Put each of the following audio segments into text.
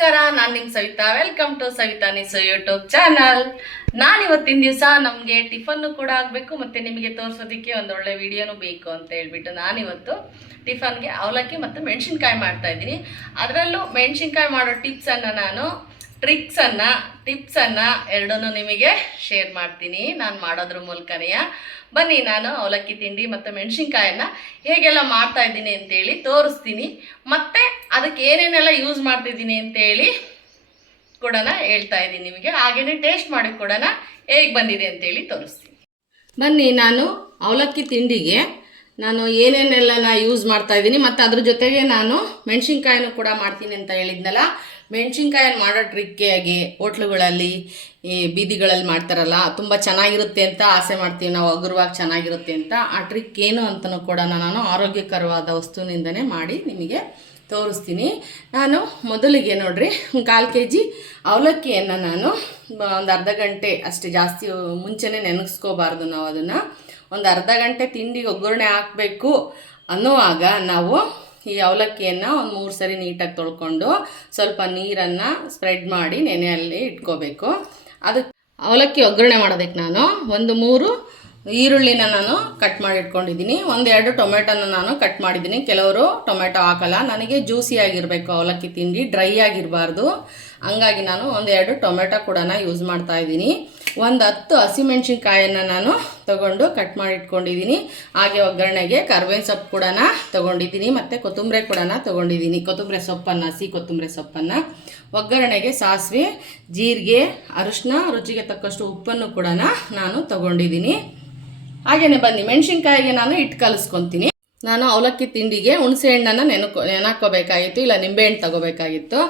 ನಮಸ್ಕಾರ, ನಾನು ನಿಮ್ಮ ಸವಿತಾ. ವೆಲ್ಕಮ್ ಟು ಸವಿತಾ ನಿಸು ಯೂಟ್ಯೂಬ್ ಚಾನಲ್. ನಾನು ಇವತ್ತಿನ ದಿವಸ ನಮಗೆ ಟಿಫನ್ನು ಕೂಡ ಆಗಬೇಕು ಮತ್ತು ನಿಮಗೆ ತೋರಿಸೋದಕ್ಕೆ ಒಂದೊಳ್ಳೆ ವಿಡಿಯೋನು ಬೇಕು ಅಂತ ಹೇಳ್ಬಿಟ್ಟು ನಾನಿವತ್ತು ಟಿಫನ್ಗೆ ಅವಲಕ್ಕಿ ಮತ್ತು ಮೆಣಸಿನ್ಕಾಯಿ ಮಾಡ್ತಾ ಇದ್ದೀನಿ. ಅದರಲ್ಲೂ ಮೆಣಸಿನ್ಕಾಯಿ ಮಾಡೋ ಟಿಪ್ಸನ್ನು ಎರಡನ್ನೂ ನಿಮಗೆ ಶೇರ್ ಮಾಡ್ತೀನಿ ನಾನು ಮಾಡೋದ್ರ ಮೂಲಕನೇ. ಬನ್ನಿ, ನಾನು ಅವಲಕ್ಕಿ ತಿಂಡಿ ಮತ್ತು ಮೆಣಸಿನ್ಕಾಯನ್ನು ಹೇಗೆಲ್ಲ ಮಾಡ್ತಾ ಇದ್ದೀನಿ ಅಂತೇಳಿ ತೋರಿಸ್ತೀನಿ. ಮತ್ತು ಅದಕ್ಕೆ ಏನೇನೆಲ್ಲ ಯೂಸ್ ಮಾಡ್ತಿದ್ದೀನಿ ಅಂತೇಳಿ ಕೂಡ ಹೇಳ್ತಾ ಇದ್ದೀನಿ ನಿಮಗೆ. ಹಾಗೆಯೇ ಟೇಸ್ಟ್ ಮಾಡಿ ಕೂಡ ಹೇಗೆ ಬಂದಿದೆ ಅಂತೇಳಿ ತೋರಿಸ್ತೀನಿ. ಬನ್ನಿ, ನಾನು ಅವಲಕ್ಕಿ ತಿಂಡಿಗೆ ನಾನು ಏನೇನೆಲ್ಲ ಯೂಸ್ ಮಾಡ್ತಾ ಇದ್ದೀನಿ ಮತ್ತು ಅದ್ರ ಜೊತೆಗೆ ನಾನು ಮೆಣಸಿನ್ಕಾಯಿನೂ ಕೂಡ ಮಾಡ್ತೀನಿ ಅಂತ ಹೇಳಿದ್ನಲ್ಲ. ಮೆಣಸಿನ್ಕಾಯನ್ನು ಮಾಡೋ ಟ್ರಿಕ್ಕಿಯಾಗಿ ಹೋಟ್ಲುಗಳಲ್ಲಿ ಈ ಬೀದಿಗಳಲ್ಲಿ ಮಾಡ್ತಾರಲ್ಲ, ತುಂಬ ಚೆನ್ನಾಗಿರುತ್ತೆ ಅಂತ ಆಸೆ ಮಾಡ್ತೀವಿ ನಾವು, ಹಗುರವಾಗಿ ಚೆನ್ನಾಗಿರುತ್ತೆ ಅಂತ. ಆ ಟ್ರಿಕ್ ಏನು ಅಂತಲೂ ಕೂಡ ನಾನು ಆರೋಗ್ಯಕರವಾದ ವಸ್ತುವಿನಿಂದನೇ ಮಾಡಿ ನಿಮಗೆ ತೋರಿಸ್ತೀನಿ. ನಾನು ಮೊದಲಿಗೆ ನೋಡ್ರಿ 1/4 kg ಅವಲಕ್ಕಿಯನ್ನು ನಾನು ಒಂದು ಅರ್ಧ ಗಂಟೆ ಅಷ್ಟೇ, ಜಾಸ್ತಿ ಮುಂಚೆನೇ ನೆನೆಸ್ಕೋಬಾರ್ದು. ನಾವು ಅದನ್ನು ಒಂದು ಅರ್ಧ ಗಂಟೆ ತಿಂಡಿಗೆ ಒಗ್ಗರಣೆ ಹಾಕಬೇಕು ಅನ್ನುವಾಗ ನಾವು ಈ ಅವಲಕ್ಕಿಯನ್ನು ಒಂದು 3 ಸರಿ ನೀಟಾಗಿ ತೊಳ್ಕೊಂಡು ಸ್ವಲ್ಪ ನೀರನ್ನು ಸ್ಪ್ರೆಡ್ ಮಾಡಿ ನೆನೆಯಲ್ಲಿ ಇಟ್ಕೋಬೇಕು. ಅದಕ್ಕೆ ಅವಲಕ್ಕಿ ಒಗ್ಗರಣೆ ಮಾಡೋದಕ್ಕೆ ನಾನು ಒಂದು 3 ಈರುಳ್ಳಿನ ನಾನು ಕಟ್ ಮಾಡಿ ಇಟ್ಕೊಂಡಿದ್ದೀನಿ. 1-2 ಟೊಮೆಟೊನ ನಾನು ಕಟ್ ಮಾಡಿದ್ದೀನಿ. ಕೆಲವರು ಟೊಮೆಟೊ ಹಾಕಲ್ಲ. ನನಗೆ ಜ್ಯೂಸಿ ಆಗಿರಬೇಕು ಅವಲಕ್ಕಿ ತಿಂಡಿ, ಡ್ರೈ ಆಗಿರಬಾರ್ದು. ಹಂಗಾಗಿ ನಾನು 1-2 ಟೊಮೆಟೊ ಕೂಡ ಯೂಸ್ ಮಾಡ್ತಾ ಇದ್ದೀನಿ. 10 ಹಸಿಮೆಣ್ಸಿನ್ಕಾಯನ್ನು ನಾನು ತೊಗೊಂಡು ಕಟ್ ಮಾಡಿ ಇಟ್ಕೊಂಡಿದ್ದೀನಿ. ಹಾಗೆ ಒಗ್ಗರಣೆಗೆ ಕರ್ಬೇವಿನ ಸೊಪ್ಪು ಕೂಡ ತೊಗೊಂಡಿದ್ದೀನಿ ಮತ್ತು ಕೊತ್ತಂಬರಿ ಕೂಡ ತೊಗೊಂಡಿದ್ದೀನಿ. ಕೊತ್ತಂಬರಿ ಸೊಪ್ಪನ್ನು, ಹಸಿ ಕೊತ್ತಂಬರಿ ಸೊಪ್ಪನ್ನು. ಒಗ್ಗರಣೆಗೆ ಸಾಸಿವೆ, ಜೀರಿಗೆ, ಅರಿಶಿನ, ರುಚಿಗೆ ತಕ್ಕಷ್ಟು ಉಪ್ಪನ್ನು ಕೂಡ ನಾನು ತೊಗೊಂಡಿದ್ದೀನಿ. ಹಾಗೆಯೇ ಬನ್ನಿ, ಮೆಣಸಿನ್ಕಾಯಿಗೆ ನಾನು ಹಿಟ್ಟು ಕಲಿಸ್ಕೊತೀನಿ. ನಾನು ಅವಲಕ್ಕಿ ತಿಂಡಿಗೆ ಹುಣಸೆ ಹಣ್ಣನ್ನು ನೆನಕೋಬೇಕಾಗಿತ್ತು, ಇಲ್ಲ ನಿಂಬೆಹಣ್ಣು ತಗೋಬೇಕಾಗಿತ್ತು.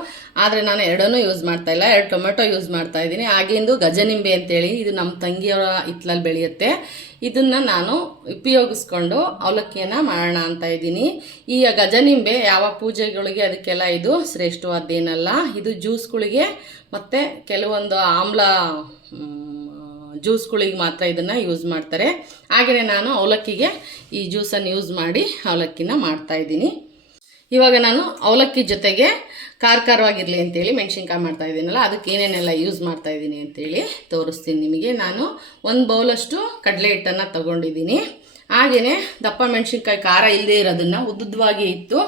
ಆದರೆ ನಾನು ಎರಡನ್ನೂ ಯೂಸ್ ಮಾಡ್ತಾ ಇಲ್ಲ, 2 ಟೊಮೆಟೊ ಯೂಸ್ ಮಾಡ್ತಾ ಇದ್ದೀನಿ. ಆಗಿಂದು ಗಜನಿಂಬೆ ಅಂತೇಳಿ, ಇದು ನಮ್ಮ ತಂಗಿಯವರ ಹಿತ್ತಲಲ್ಲಿ ಬೆಳೆಯುತ್ತೆ. ಇದನ್ನು ನಾನು ಉಪಯೋಗಿಸ್ಕೊಂಡು ಅವಲಕ್ಕಿಯನ್ನು ಮಾಡೋಣ ಅಂತ ಇದ್ದೀನಿ. ಈ ಗಜನಿಂಬೆ ಯಾವ ಪೂಜೆಗಳಿಗೆ ಅದಕ್ಕೆಲ್ಲ ಇದು ಶ್ರೇಷ್ಠವಾದ್ದೇನಲ್ಲ. ಇದು ಜ್ಯೂಸ್ಗಳಿಗೆ ಮತ್ತು ಕೆಲವೊಂದು ಆಮ್ಲ ಜ್ಯೂಸ್ಗಳಿಗೆ ಮಾತ್ರ ಇದನ್ನು ಯೂಸ್ ಮಾಡ್ತಾರೆ. ಹಾಗೆಯೇ ನಾನು ಅವಲಕ್ಕಿಗೆ ಈ ಜ್ಯೂಸನ್ನು ಯೂಸ್ ಮಾಡಿ ಅವಲಕ್ಕಿನ ಮಾಡ್ತಾಯಿದ್ದೀನಿ. ಇವಾಗ ನಾನು ಅವಲಕ್ಕಿ ಜೊತೆಗೆ ಖಾರವಾಗಿರಲಿ ಅಂತೇಳಿ ಮೆಣಸಿನ್ಕಾಯಿ ಮಾಡ್ತಾಯಿದ್ದೀನಲ್ಲ, ಅದಕ್ಕೆ ಏನೇನೆಲ್ಲ ಯೂಸ್ ಮಾಡ್ತಾಯಿದ್ದೀನಿ ಅಂತೇಳಿ ತೋರಿಸ್ತೀನಿ ನಿಮಗೆ. ನಾನು 1 ಬೌಲಷ್ಟು ಕಡಲೆ ಹಿಟ್ಟನ್ನು ತೊಗೊಂಡಿದ್ದೀನಿ. ಹಾಗೆಯೇ ದಪ್ಪ ಮೆಣಸಿನ್ಕಾಯಿ ಖಾರ ಇಲ್ಲದೆ ಇರೋದನ್ನು ಉದ್ದುದ್ದವಾಗಿ ಇತ್ತು.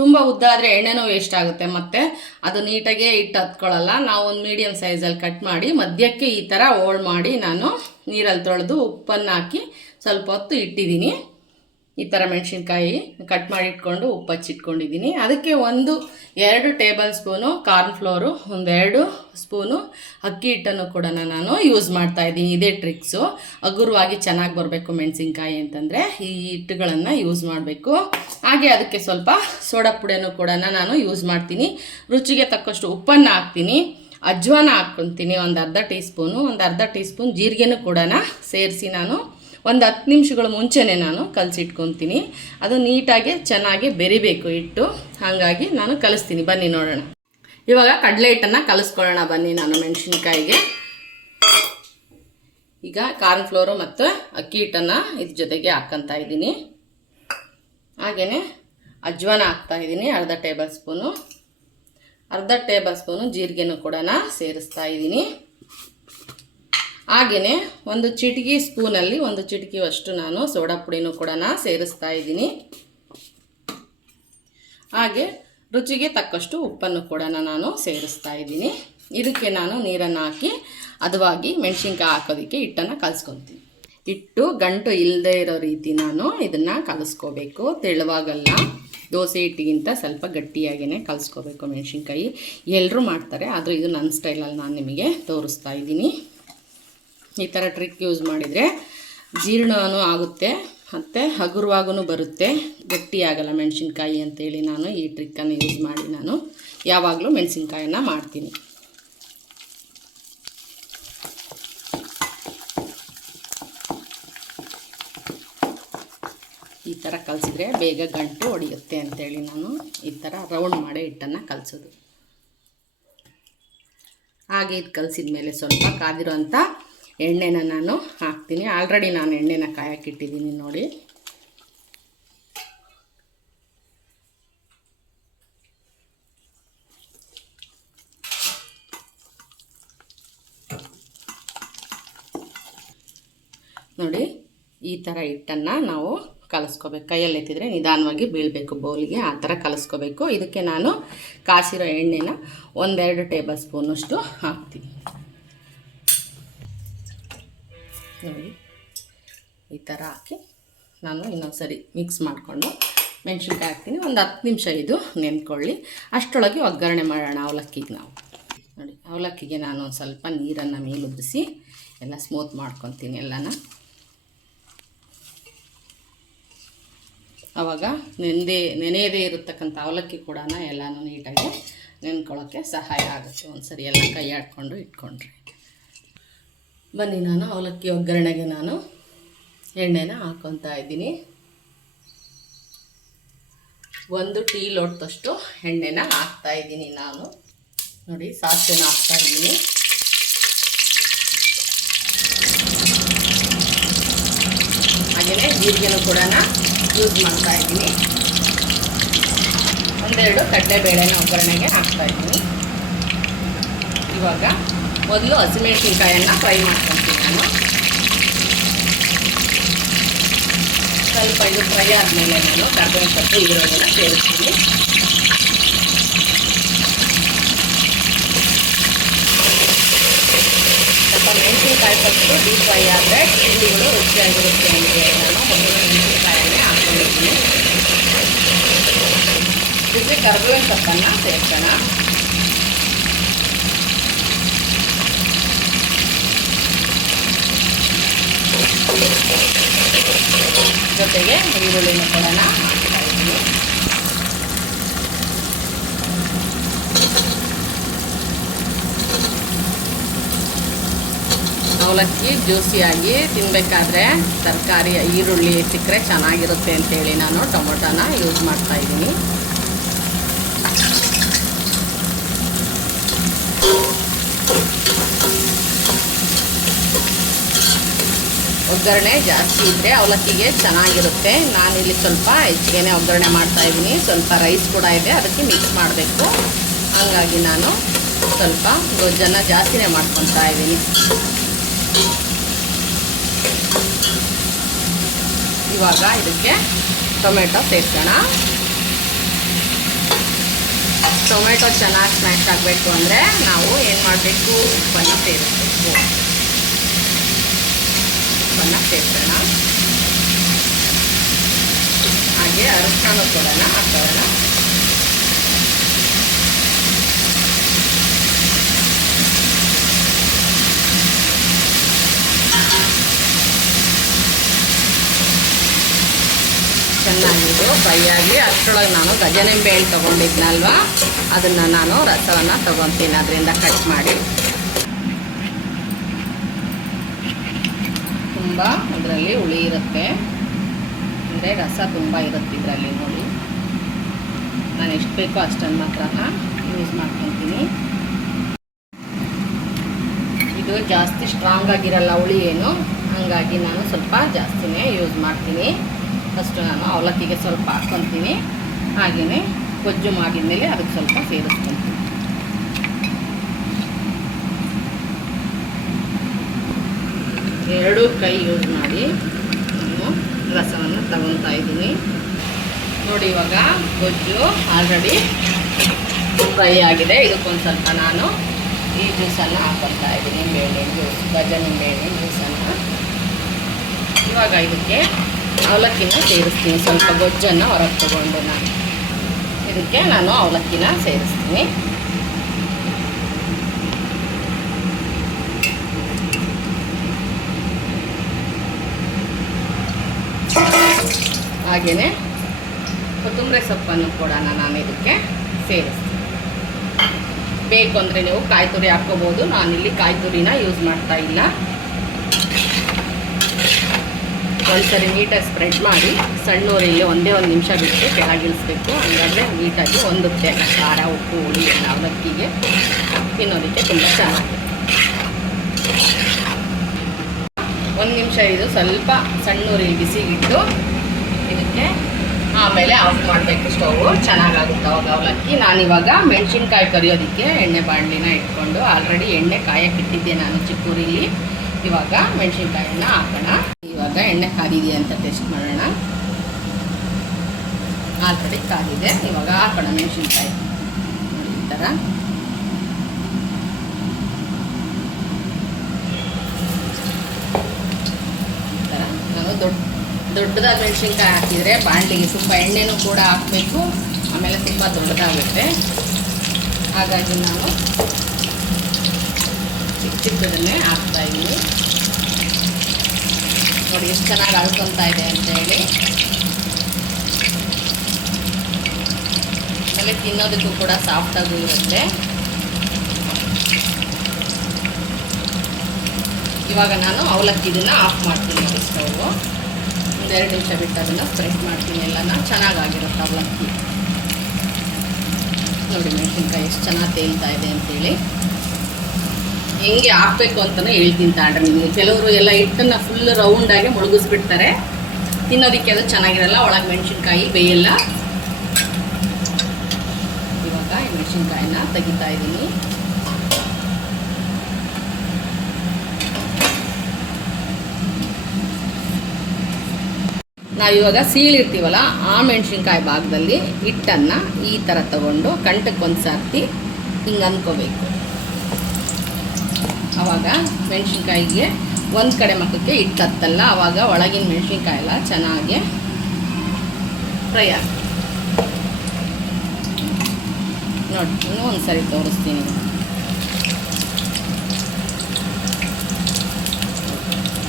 ತುಂಬ ಉದ್ದಾದರೆ ಎಣ್ಣೆನೂ ವೇಸ್ಟ್ ಆಗುತ್ತೆ ಮತ್ತು ಅದು ನೀಟಾಗೆ ಹಿಟ್ಟು ಹತ್ಕೊಳ್ಳಲ್ಲ. ನಾವು ಒಂದು ಮೀಡಿಯಮ್ ಸೈಜಲ್ಲಿ ಕಟ್ ಮಾಡಿ ಮಧ್ಯಕ್ಕೆ ಈ ಥರ ಹೋಳು ಮಾಡಿ ನಾನು ನೀರಲ್ಲಿ ತೊಳೆದು ಉಪ್ಪನ್ನು ಹಾಕಿ ಸ್ವಲ್ಪ ಹೊತ್ತು ಇಟ್ಟಿದ್ದೀನಿ. ಈ ಥರ ಮೆಣಸಿನ್ಕಾಯಿ ಕಟ್ ಮಾಡಿ ಇಟ್ಕೊಂಡು ಉಪ್ಪು ಹಚ್ಚಿಟ್ಕೊಂಡಿದ್ದೀನಿ. ಅದಕ್ಕೆ 1-2 ಟೇಬಲ್ ಸ್ಪೂನು ಕಾರ್ನ್ಫ್ಲೋರು, 1-2 ಸ್ಪೂನು ಅಕ್ಕಿ ಹಿಟ್ಟನ್ನು ಕೂಡ ನಾನು ಯೂಸ್ ಮಾಡ್ತಾಯಿದ್ದೀನಿ. ಇದೇ ಟ್ರಿಕ್ಸು, ಹಗುರವಾಗಿ ಚೆನ್ನಾಗಿ ಬರಬೇಕು ಮೆಣಸಿನ್ಕಾಯಿ ಅಂತಂದರೆ ಈ ಹಿಟ್ಟುಗಳನ್ನು ಯೂಸ್ ಮಾಡಬೇಕು. ಹಾಗೆ ಅದಕ್ಕೆ ಸ್ವಲ್ಪ ಸೋಡಾ ಪುಡಿಯನ್ನು ಕೂಡ ನಾನು ಯೂಸ್ ಮಾಡ್ತೀನಿ. ರುಚಿಗೆ ತಕ್ಕಷ್ಟು ಉಪ್ಪನ್ನು ಹಾಕ್ತೀನಿ. ಅಜ್ವಾನ ಹಾಕ್ಕೊತೀನಿ ಒಂದು ಅರ್ಧ ಟೀ ಸ್ಪೂನು. ಒಂದು ಅರ್ಧ ಟೀ ಸ್ಪೂನ್ ಜೀರಿಗೆನೂ ಕೂಡ ಸೇರಿಸಿ ನಾನು ಒಂದು 10 ನಿಮಿಷಗಳ ಮುಂಚೆನೇ ನಾನು ಕಲಸಿಟ್ಕೊತೀನಿ. ಅದು ನೀಟಾಗಿ ಚೆನ್ನಾಗಿ ಬೆರಿಬೇಕು ಹಿಟ್ಟು, ಹಾಗಾಗಿ ನಾನು ಕಲಿಸ್ತೀನಿ. ಬನ್ನಿ ನೋಡೋಣ. ಇವಾಗ ಕಡಲೆ ಹಿಟ್ಟನ್ನು ಕಲಿಸ್ಕೊಳ್ಳೋಣ ಬನ್ನಿ. ನಾನು ಮೆಣಸಿನ್ಕಾಯಿಗೆ ಈಗ ಕಾರ್ನ್ಫ್ಲೋರು ಮತ್ತು ಅಕ್ಕಿ ಹಿಟ್ಟನ್ನು ಇದ್ರ ಜೊತೆಗೆ ಹಾಕ್ಕೊತಾ ಇದ್ದೀನಿ. ಹಾಗೆಯೇ ಅಜ್ವಾನ ಹಾಕ್ತಾಯಿದ್ದೀನಿ ಅರ್ಧ ಟೇಬಲ್ ಸ್ಪೂನು ಜೀರಿಗೆನೂ ಕೂಡ ಸೇರಿಸ್ತಾ ಇದ್ದೀನಿ. ಹಾಗೆಯೇ 1 ಚಿಟಿಕೆ ಸ್ಪೂನಲ್ಲಿ 1 ಚಿಟಿಕೆಯಷ್ಟು ನಾನು ಸೋಡಾ ಪುಡಿನೂ ಕೂಡ ಸೇರಿಸ್ತಾ ಇದ್ದೀನಿ. ಹಾಗೆ ರುಚಿಗೆ ತಕ್ಕಷ್ಟು ಉಪ್ಪನ್ನು ಕೂಡ ನಾನು ಸೇರಿಸ್ತಾ ಇದ್ದೀನಿ. ಇದಕ್ಕೆ ನಾನು ನೀರನ್ನು ಹಾಕಿ ಹದವಾಗಿ ಮೆಣಸಿನ್ಕಾಯಿ ಹಾಕೋದಕ್ಕೆ ಹಿಟ್ಟನ್ನು ಕಲಿಸ್ಕೊತೀನಿ. ಹಿಟ್ಟು ಗಂಟು ಇಲ್ಲದೆ ಇರೋ ರೀತಿ ನಾನು ಇದನ್ನು ಕಲಿಸ್ಕೋಬೇಕು. ತೆಳುವಾಗಲ್ಲ, ದೋಸೆ ಹಿಟ್ಟಿಗಿಂತ ಸ್ವಲ್ಪ ಗಟ್ಟಿಯಾಗಿಯೇ ಕಲಿಸ್ಕೋಬೇಕು ಮೆಣಸಿನ್ಕಾಯಿ. ಎಲ್ಲರೂ ಮಾಡ್ತಾರೆ, ಆದರೂ ಇದು ನನ್ನ ಸ್ಟೈಲಲ್ಲಿ ನಾನು ನಿಮಗೆ ತೋರಿಸ್ತಾ ಇದ್ದೀನಿ. ಈ ಥರ ಟ್ರಿಕ್ ಯೂಸ್ ಮಾಡಿದರೆ ಜೀರ್ಣವೂ ಆಗುತ್ತೆ ಮತ್ತು ಹಗುರವಾಗೂ ಬರುತ್ತೆ, ಗಟ್ಟಿಯಾಗಲ್ಲ ಮೆಣಸಿನ್ಕಾಯಿ ಅಂತೇಳಿ ನಾನು ಈ ಟ್ರಿಕ್ಕನ್ನು ಯೂಸ್ ಮಾಡಿ ನಾನು ಯಾವಾಗಲೂ ಮೆಣಸಿನ್ಕಾಯನ್ನು ಮಾಡ್ತೀನಿ. ಈ ಥರ ಕಲಿಸಿದ್ರೆ ಬೇಗ ಗಂಟು ಹೊಡೆಯುತ್ತೆ ಅಂತೇಳಿ ನಾನು ಈ ಥರ ರೌಂಡ್ ಮಾಡಿ ಹಿಟ್ಟನ್ನು ಕಲಿಸೋದು. ಹಾಗೆ ಇದು ಕಲಿಸಿದ ಮೇಲೆ ಸ್ವಲ್ಪ ಕಾದಿರೋಂಥ ಎಣ್ಣೆನ ನಾನು ಹಾಕ್ತೀನಿ. ಆಲ್ರೆಡಿ ನಾನು ಎಣ್ಣೆನ ಕಾಯಕ್ಕಿಟ್ಟಿದ್ದೀನಿ ನೋಡಿ. ನೋಡಿ ಈ ಥರ ಹಿಟ್ಟನ್ನು ನಾವು ಕಲಿಸ್ಕೋಬೇಕು. ಕೈಯಲ್ಲಿ ಎತ್ತಿದ್ರೆ ನಿಧಾನವಾಗಿ ಬೀಳಬೇಕು ಬೌಲಿಗೆ, ಆ ಥರ ಕಲಿಸ್ಕೋಬೇಕು. ಇದಕ್ಕೆ ನಾನು ಕಾಸಿರೋ ಎಣ್ಣೆನ 1-2 ಟೇಬಲ್ ಸ್ಪೂನಷ್ಟು ಹಾಕ್ತೀನಿ. ನೋಡಿ ಈ ಥರ ಹಾಕಿ ನಾನು ಇನ್ನೊಂದು ಸರಿ ಮಿಕ್ಸ್ ಮಾಡಿಕೊಂಡು ಮೆಣಸಿನ್ಕಾಯಿ ಹಾಕ್ತೀನಿ. ಒಂದು 10 ನಿಮಿಷ ಇದು ನೆನ್ಕೊಳ್ಳಿ. ಅಷ್ಟರೊಳಗೆ ಒಗ್ಗರಣೆ ಮಾಡೋಣ ಅವಲಕ್ಕಿಗೆ. ನಾವು ನೋಡಿ ಅವಲಕ್ಕಿಗೆ ನಾನು ಒಂದು ಸ್ವಲ್ಪ ನೀರನ್ನು ಮೇಲುದ್ರಿಸಿ ಎಲ್ಲ ಸ್ಮೂತ್ ಮಾಡ್ಕೊತೀನಿ ಎಲ್ಲನ. ಆವಾಗ ನೆನೆಯದೇ ಇರತಕ್ಕಂಥ ಅವಲಕ್ಕಿ ಕೂಡ ಎಲ್ಲನೂ ನೀಟಾಗಿ ನೆನ್ಕೊಳ್ಳೋಕ್ಕೆ ಸಹಾಯ ಆಗುತ್ತೆ. ಒಂದು ಸರಿ ಎಲ್ಲ ಕೈ ಆಡ್ಕೊಂಡು ಇಟ್ಕೊಂಡ್ರೆ. ಬನ್ನಿ ನಾನು ಅವಲಕ್ಕಿ ಒಗ್ಗರಣೆಗೆ ನಾನು ಎಣ್ಣೆನ ಹಾಕ್ಕೊತಾ ಇದ್ದೀನಿ. 1 ಟೀ ಲೋಟದಷ್ಟು ಎಣ್ಣೆನ ಹಾಕ್ತಾಯಿದ್ದೀನಿ ನಾನು. ನೋಡಿ ಸಾಸಿವೆನ ಹಾಕ್ತಾಯಿದ್ದೀನಿ. ಹಾಗೆಯೇ ಜೀರಿಗೆನೂ ಕೂಡ ಯೂಸ್ ಮಾಡ್ತಾಯಿದ್ದೀನಿ. 1-2 ಕಡಲೆಬೇಳೆನ ಒಗ್ಗರಣೆಗೆ ಹಾಕ್ತಾಯಿದ್ದೀನಿ. ಇವಾಗ ಮೊದಲು ಹಸಿಮೆಣಸಿನ್ಕಾಯನ್ನು ಫ್ರೈ ಮಾಡ್ಕೊತೀನಿ ನಾನು. ಸ್ವಲ್ಪ ಇದು ಫ್ರೈ ಆದಮೇಲೆ ನಾನು ಕರ್ಬೇವಿನ ಸೊಪ್ಪು ಇದರೊಳಗೆಲ್ಲ ಸೇರಿಸ್ತೀನಿ. ಸ್ವಲ್ಪ ಮೆಣಸಿನ್ಕಾಯಿ ಫಸ್ಟು ಡೀಪ್ ಫ್ರೈ ಆದರೆ ತಿಂಡಿಗಳು ರುಚಿಯಾಗಿರುತ್ತೆ ಅಂತ ಹೇಳಿ ನಾನು ಮೊದಲು ಮೆಣಸಿನ್ಕಾಯನ್ನೇ ಹಾಕ್ಕೊಂಡಿದ್ದೀನಿ. ಜೊತೆ ಕರ್ಬೇವಿನ ಸೊಪ್ಪನ್ನು ಸೇರ್ಸೋಣ. ಜೊತೆಗೆ ಈರುಳ್ಳಿನ ಕೂಡ ಹಾಕ್ತಾ ಇದ್ದೀನಿ. ಅವಲಕ್ಕಿ ಜ್ಯೂಸಿಯಾಗಿ ತಿನ್ನಬೇಕಾದ್ರೆ ತರಕಾರಿ ಈರುಳ್ಳಿ ಸಿಕ್ಕರೆ ಚೆನ್ನಾಗಿರುತ್ತೆ ಅಂತೇಳಿ ನಾನು ಟೊಮೊಟೊನ ಯೂಸ್ ಮಾಡ್ತಾ ಇದ್ದೀನಿ. ಒಗ್ಗರಣೆ ಜಾಸ್ತಿ ಇದ್ದರೆ ಅವಲಕ್ಕಿಗೆ ಚೆನ್ನಾಗಿರುತ್ತೆ. ನಾನಿಲ್ಲಿ ಸ್ವಲ್ಪ ಹೆಚ್ಚಿಗೆ ಒಗ್ಗರಣೆ ಮಾಡ್ತಾಯಿದ್ದೀನಿ. ಸ್ವಲ್ಪ ರೈಸ್ ಕೂಡ ಇದೆ, ಅದಕ್ಕೆ ಮಿಕ್ಸ್ ಮಾಡಬೇಕು. ಹಾಗಾಗಿ ನಾನು ಸ್ವಲ್ಪ ಗೊಜ್ಜನ್ನು ಜಾಸ್ತಿನೇ ಮಾಡ್ಕೊತಾ ಇದ್ದೀನಿ. ಇವಾಗ ಇದಕ್ಕೆ ಟೊಮೆಟೊ ಸೇರಿಸೋಣ. ಟೊಮೆಟೊ ಚೆನ್ನಾಗಿ ಸ್ಮ್ಯಾಶ್ ಆಗಬೇಕು ಅಂದರೆ ನಾವು ಏನು ಮಾಡಬೇಕು, ಉಪ್ಪನ್ನು ಸೇರಿಸಬೇಕು. ಉಪ್ಪನ್ನು ಸೇರಿಸೋಣ. ಹಾಗೆ ಅರಶಿನ ಕೂಡ ಹಾಕೋಣ. ಚೆನ್ನಾಗಿದ್ದು ಫ್ರೈ ಆಗಿ ಅಷ್ಟರೊಳಗೆ ನಾನು ಗಜನಿಂಬೆ ಹಣ್ಣು ತೊಗೊಂಡಿದ್ನಲ್ವ, ಅದನ್ನು ನಾನು ರಸವನ್ನು ತೊಗೊತೀನಿ ಅದರಿಂದ ಕಟ್ ಮಾಡಿ. ತುಂಬ ಅದರಲ್ಲಿ ಹುಳಿ ಇರುತ್ತೆ, ಅಂದರೆ ರಸ ತುಂಬ ಇರುತ್ತೆ ಇದರಲ್ಲಿ. ನೋಡಿ ನಾನು ಎಷ್ಟು ಬೇಕೋ ಅಷ್ಟನ್ನು ಮಾತ್ರ ಯೂಸ್ ಮಾಡ್ಕೊತೀನಿ. ಇದು ಜಾಸ್ತಿ ಸ್ಟ್ರಾಂಗ್ ಆಗಿರಲ್ಲ ಹುಳಿ ಏನು, ಹಾಗಾಗಿ ನಾನು ಸ್ವಲ್ಪ ಜಾಸ್ತಿನೇ ಯೂಸ್ ಮಾಡ್ತೀನಿ. ಫಸ್ಟು ನಾನು ಅವಲಕ್ಕಿಗೆ ಸ್ವಲ್ಪ ಹಾಕ್ಕೊತೀನಿ, ಹಾಗೆಯೇ ಗೊಜ್ಜು ಮಾಡಿದ್ಮೇಲೆ ಅದಕ್ಕೆ ಸ್ವಲ್ಪ ಸೇರಿಸ್ಕೊತೀನಿ. ಎರಡೂ ಕೈ ಯೂಸ್ ಮಾಡಿ ನಾನು ರಸವನ್ನು ತಗೊತಾ ಇದ್ದೀನಿ. ನೋಡಿ ಇವಾಗ ಗೊಜ್ಜು ಆಲ್ರೆಡಿ ಫ್ರೈ ಆಗಿದೆ. ಇದಕ್ಕೊಂದು ಸ್ವಲ್ಪ ನಾನು ಈ ಜ್ಯೂಸನ್ನು ಹಾಕ್ಕೊತಾ ಇದ್ದೀನಿ, ನಿಂಬೆಹಣ್ಣು ಜ್ಯೂಸ್, ಗಜನಿಂಬೆಹಣ್ಣು ಜ್ಯೂಸನ್ನು. ಇವಾಗ ಇದಕ್ಕೆ ಅವಲಕ್ಕಿನ ಸೇರಿಸ್ತೀನಿ. ಸ್ವಲ್ಪ ಗೊಜ್ಜನ್ನು ಹೊರಗೆ ತಗೊಂಡು ಇದಕ್ಕೆ ನಾನು ಅವಲಕ್ಕಿನ ಸೇರಿಸ್ತೀನಿ. ಹಾಗೆಯೇ ಕೊತ್ತಂಬರಿ ಸೊಪ್ಪನ್ನು ಕೂಡ ನಾನು ಇದಕ್ಕೆ ಸೇರಿಸ್ತೀನಿ. ಬೇಕು ಅಂದರೆ ನೀವು ಕಾಯಿ ತುರಿ ಹಾಕ್ಕೋಬೋದು. ನಾನಿಲ್ಲಿ ಕಾಯಿ ತುರಿನ ಯೂಸ್ ಮಾಡ್ತಾ ಇಲ್ಲ. ಒಂದ್ಸರಿ ನೀಟಾಗಿ ಸ್ಪ್ರೆಡ್ ಮಾಡಿ ಸಣ್ಣ ಉರಿಯಲ್ಲಿ 1 ನಿಮಿಷ ಬಿಟ್ಟು ಕೆಳಗಿಳಿಸ್ಬೇಕು. ಹಂಗಾದರೆ ನೀಟಾಗಿ ಹೊಂದುತ್ತೆ ಖಾರ, ಉಪ್ಪು, ಹುಳಿ ಎಲ್ಲ ಅವಲಕ್ಕಿಗೆ ತಿನ್ನೋದಕ್ಕೆ ತುಂಬ ಚೆನ್ನಾಗಿದೆ. 1 ನಿಮಿಷ ಇದು ಸ್ವಲ್ಪ ಸಣ್ಣ ಉರಿಯಲ್ಲಿ ಬಿಸಿಗಿಟ್ಟು ಇದಕ್ಕೆ ಆಮೇಲೆ ಆಫ್ ಮಾಡಬೇಕು ಸ್ಟವ್. ಚೆನ್ನಾಗಾಗುತ್ತೆ ಅವಾಗ ಅವಲಕ್ಕಿ. ನಾನಿವಾಗ ಮೆಣಸಿನ್ಕಾಯಿ ಕರಿಯೋದಕ್ಕೆ ಎಣ್ಣೆ ಬಾಣಲಿನ ಇಟ್ಕೊಂಡು ಆಲ್ರೆಡಿ ಎಣ್ಣೆ ಕಾಯಕ್ಕಿಟ್ಟಿದ್ದೆ ನಾನು ಚಿಕ್ಕ ಉರಿಲಿ. ಇವಾಗ ಮೆಣಸಿನ್ಕಾಯಿನ ಹಾಕೋಣ. ಇವಾಗ ಎಣ್ಣೆ ಕಾದಿದೆ ಅಂತ ಟೆಸ್ಟ್ ಮಾಡೋಣ. ಆಲ್ರೆಡಿ ಕಾದಿದೆ. ಇವಾಗ ಹಾಕೋಣ ಮೆಣಸಿನ್ಕಾಯಿ. ಈ ಥರ ನಾನು ದೊಡ್ಡದಾದ ಮೆಣಸಿನ್ಕಾಯಿ ಹಾಕಿದರೆ ಬಾಣಲಿಗೆ ಸ್ವಲ್ಪ ಎಣ್ಣೆನೂ ಕೂಡ ಹಾಕಬೇಕು, ಆಮೇಲೆ ತುಂಬ ದೊಡ್ಡದಾಗುತ್ತೆ. ಹಾಗಾಗಿ ನಾನು ಚಿಕ್ಕದನ್ನೇ ಹಾಕ್ತಾಯಿದ್ದೀನಿ. ನೋಡಿ ಎಷ್ಟು ಚೆನ್ನಾಗಿ ಅಳ್ಕೊತಾ ಇದೆ ಅಂತೇಳಿ. ಆಮೇಲೆ ತಿನ್ನೋದಕ್ಕೂ ಕೂಡ ಸಾಫ್ಟಾಗೂ ಇರುತ್ತೆ. ಇವಾಗ ನಾನು ಅವಲಕ್ಕಿದನ್ನು ಆಫ್ ಮಾಡ್ತೀನಿ. ನೋಡಿ ಸ್ಟೌವು ಒಂದೆರಡು ನಿಮಿಷ ಬಿಟ್ಟು ಅದನ್ನು ಸ್ಪ್ರೆಡ್ ಮಾಡ್ತೀನಿ. ಎಲ್ಲನ ಚೆನ್ನಾಗಾಗಿರುತ್ತೆ ಅವಲಕ್ಕಿ. ನೋಡಿ ಮೆಣಸಿನ್ಕಾಯಿ ಎಷ್ಟು ಚೆನ್ನಾಗಿ ತೇಲ್ತಾ ಇದೆ ಅಂತೇಳಿ. ಹೆಂಗೆ ಹಾಕಬೇಕು ಅಂತಲೂ ಹೇಳ್ತೀನಿ ತಾಡ್ರಿ ನಿಮಗೆ. ಕೆಲವರು ಎಲ್ಲ ಹಿಟ್ಟನ್ನು ಫುಲ್ ರೌಂಡಾಗಿ ಮುಳುಗಿಸ್ಬಿಡ್ತಾರೆ, ತಿನ್ನೋದಕ್ಕೆ ಅದು ಚೆನ್ನಾಗಿರಲ್ಲ, ಒಳಗೆ ಮೆಣಸಿನ್ಕಾಯಿ ಬೇಯಲ್ಲ. ಇವಾಗ ಈ ಮೆಣಸಿನ್ಕಾಯಿನ ತೆಗಿತಾ ಇದ್ದೀನಿ. ನಾವಿವಾಗ ಸೀಳಿರ್ತೀವಲ್ಲ ಆ ಮೆಣಸಿನ್ಕಾಯಿ ಭಾಗದಲ್ಲಿ ಹಿಟ್ಟನ್ನು ಈ ಥರ ತಗೊಂಡು ಕಂಟಕ್ಕೊಂದು ಸರ್ತಿ ಹಿಂಗೆ ಅಂದ್ಕೋಬೇಕು. ಆವಾಗ ಮೆಣಸಿನ್ಕಾಯಿಗೆ ಒಂದು ಕಡೆ ಮಕ್ಕಕ್ಕೆ ಹಿಟ್ಟು ಹತ್ತಲ್ಲ, ಆವಾಗ ಒಳಗಿನ ಮೆಣಸಿನ್ಕಾಯಿ ಎಲ್ಲ ಚೆನ್ನಾಗಿ ಫ್ರೈ ಆಗ್ತದೆ. ನೋಡಿ ಇನ್ನೂ ಒಂದು ಸರಿ ತೋರಿಸ್ತೀನಿ.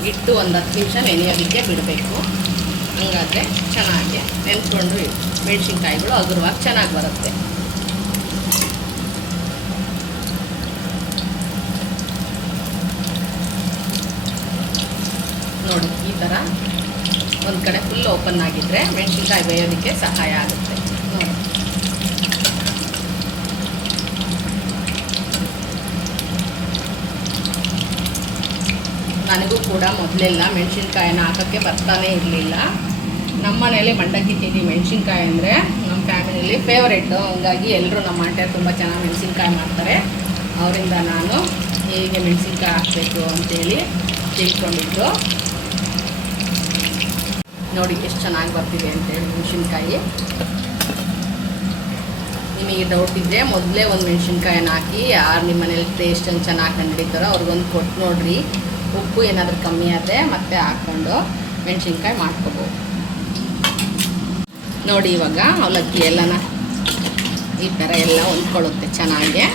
ಹಿಟ್ಟು ಒಂದು 10 ನಿಮಿಷ ನೆನೆಯೋದಕ್ಕೆ ಬಿಡಬೇಕು. ಹಂಗಾದರೆ ಚೆನ್ನಾಗಿ ನೆನೆಸ್ಕೊಂಡು ಮೆಣಸಿನ್ಕಾಯಿಗಳು ಹಗುರವಾಗಿ ಚೆನ್ನಾಗಿ ಬರುತ್ತೆ. ನೋಡಿ ಈ ಥರ ಒಂದು ಕಡೆ ಫುಲ್ ಓಪನ್ ಆಗಿದ್ದರೆ ಮೆಣಸಿನ್ಕಾಯಿ ಬೇಯೋದಕ್ಕೆ ಸಹಾಯ ಆಗುತ್ತೆ. ನೋಡಿ ನನಗೂ ಕೂಡ ಮೊದಲೆಲ್ಲ ಮೆಣಸಿನ್ಕಾಯಿನ ಹಾಕೋಕ್ಕೆ ಬರ್ತಾನೆ ಇರಲಿಲ್ಲ. ನಮ್ಮ ಮನೇಲಿ ಮಂಡಕ್ಕಿ ತಿಂಡಿ ಮೆಣಸಿನ್ಕಾಯಿ ಅಂದರೆ ನಮ್ಮ ಫ್ಯಾಮಿಲಿಯಲ್ಲಿ ಫೇವ್ರೇಟು. ಹಂಗಾಗಿ ಎಲ್ಲರೂ ನಮ್ಮ ಆಂಟಿಯರು ತುಂಬ ಚೆನ್ನಾಗಿ ಮೆಣಸಿನ್ಕಾಯಿ ಮಾಡ್ತಾರೆ. ಅವರಿಂದ ನಾನು ಹೇಗೆ ಮೆಣಸಿನ್ಕಾಯಿ ಹಾಕಬೇಕು ಅಂತೇಳಿ ತಿಳ್ಕೊಂಡಿದ್ದು. ನೋಡಿ ಎಷ್ಟು ಚೆನ್ನಾಗಿ ಬರ್ತಿದೆ ಅಂತೇಳಿ ಮೆಣಸಿನ್ಕಾಯಿ. ನಿಮಗೆ ಡೌಟ್ ಇದ್ದರೆ ಮೊದಲೇ ಒಂದು ಮೆಣಸಿನ್ಕಾಯಿನ ಹಾಕಿ ಯಾರು ನಿಮ್ಮ ಮನೇಲಿ ಟೇಸ್ಟನ್ನು ಚೆನ್ನಾಗಿ ಕಂಡುಹಿಡಿತಾರೋ ಅವ್ರಿಗೊಂದು ಕೊಟ್ಟು ನೋಡಿರಿ. ಉಪ್ಪು ಏನಾದರೂ ಕಮ್ಮಿ ಆದರೆ ಮತ್ತೆ ಹಾಕ್ಕೊಂಡು ಮೆಣಸಿನ್ಕಾಯಿ ಮಾಡ್ಕೋಬೋದು. ನೋಡಿ ಇವಾಗ ಅವಲಕ್ಕಿ ಎಲ್ಲನ ಈ ಥರ ಎಲ್ಲ ಹೊಂದ್ಕೊಳ್ಳುತ್ತೆ ಚೆನ್ನಾಗಿ.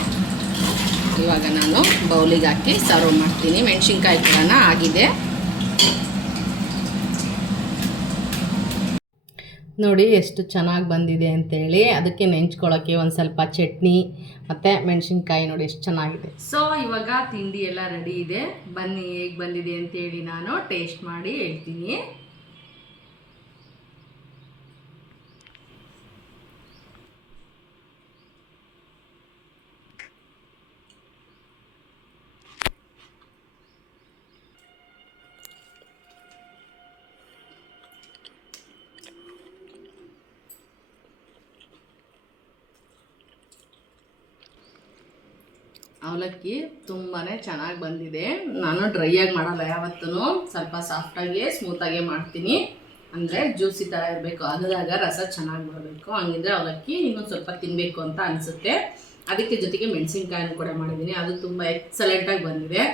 ಇವಾಗ ನಾನು ಬೌಲಿಗೆ ಹಾಕಿ ಸರ್ವ್ ಮಾಡ್ತೀನಿ. ಮೆಣಸಿನ್ಕಾಯಿ ಕೂಡ ಆಗಿದೆ. ನೋಡಿ ಎಷ್ಟು ಚೆನ್ನಾಗಿ ಬಂದಿದೆ ಅಂತೇಳಿ. ಅದಕ್ಕೆ ನೆಂಚ್ಕೊಳ್ಳೋಕ್ಕೆ ಒಂದು ಸ್ವಲ್ಪ ಚಟ್ನಿ ಮತ್ತು ಮೆಣಸಿನ್ಕಾಯಿ ನೋಡಿ ಎಷ್ಟು ಚೆನ್ನಾಗಿದೆ. ಸೊ ಇವಾಗ ತಿಂಡಿ ಎಲ್ಲ ರೆಡಿ ಇದೆ. ಬನ್ನಿ ಹೇಗೆ ಬಂದಿದೆ ಅಂತೇಳಿ ನಾನು ಟೇಸ್ಟ್ ಮಾಡಿ ಹೇಳ್ತೀನಿ. ಅವಲಕ್ಕಿ ತುಂಬಾ ಚೆನ್ನಾಗಿ ಬಂದಿದೆ. ನಾನು ಡ್ರೈಯಾಗಿ ಮಾಡಲ್ಲ ಯಾವತ್ತೂ, ಸ್ವಲ್ಪ ಸಾಫ್ಟಾಗಿ ಸ್ಮೂತಾಗೆ ಮಾಡ್ತೀನಿ. ಅಂದರೆ ಜ್ಯೂಸಿ ಥರ ಇರಬೇಕು, ಅದಾಗ ರಸ ಚೆನ್ನಾಗಿ ಬರಬೇಕು. ಹಂಗಿದ್ರೆ ಅವಲಕ್ಕಿ ಇನ್ನೂ ಸ್ವಲ್ಪ ತಿನ್ನಬೇಕು ಅಂತ ಅನಿಸುತ್ತೆ. ಅದಕ್ಕೆ ಜೊತೆಗೆ ಮೆಣಸಿನ್ಕಾಯಿನೂ ಕೂಡ ಮಾಡಿದ್ದೀನಿ. ಅದು ತುಂಬ ಎಕ್ಸಲೆಂಟಾಗಿ ಬಂದಿದೆ,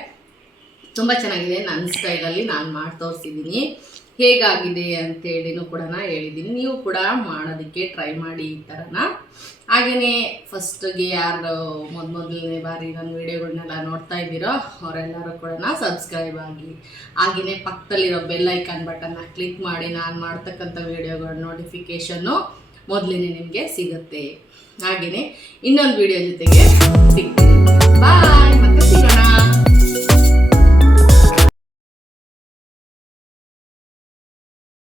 ತುಂಬ ಚೆನ್ನಾಗಿದೆ. ನನ್ನ ಸ್ಟೈಲಲ್ಲಿ ನಾನು ಮಾಡಿ ತೋರಿಸಿದ್ದೀನಿ. ಹೇಗಾಗಿದೆ ಅಂತೇಳಿನೂ ಕೂಡ ಹೇಳಿದ್ದೀನಿ. ನೀವು ಕೂಡ ಮಾಡೋದಕ್ಕೆ ಟ್ರೈ ಮಾಡಿ ಈ ಥರನ. ಹಾಗೆಯೇ ಫಸ್ಟಿಗೆ ಯಾರು ಮೊದಲನೇ ಬಾರಿ ನನ್ನ ವೀಡಿಯೋಗಳನ್ನೆಲ್ಲ ನೋಡ್ತಾ ಇದ್ದೀರೋ ಅವರೆಲ್ಲರೂ ಕೂಡ ಸಬ್ಸ್ಕ್ರೈಬ್ ಆಗಿ, ಹಾಗೆಯೇ ಪಕ್ಕದಲ್ಲಿರೋ ಬೆಲ್ ಐಕಾನ್ ಬಟನ್ನ ಕ್ಲಿಕ್ ಮಾಡಿ ನಾನು ಮಾಡ್ತಕ್ಕಂಥ ವೀಡಿಯೋಗಳ ನೋಟಿಫಿಕೇಷನ್ನು ಮೊದಲೇ ನಿಮಗೆ ಸಿಗುತ್ತೆ. ಹಾಗೆಯೇ ಇನ್ನೊಂದು ವೀಡಿಯೋ ಜೊತೆಗೆ ಸಿಗ್ತೀನಿ. ಬಾಯ್.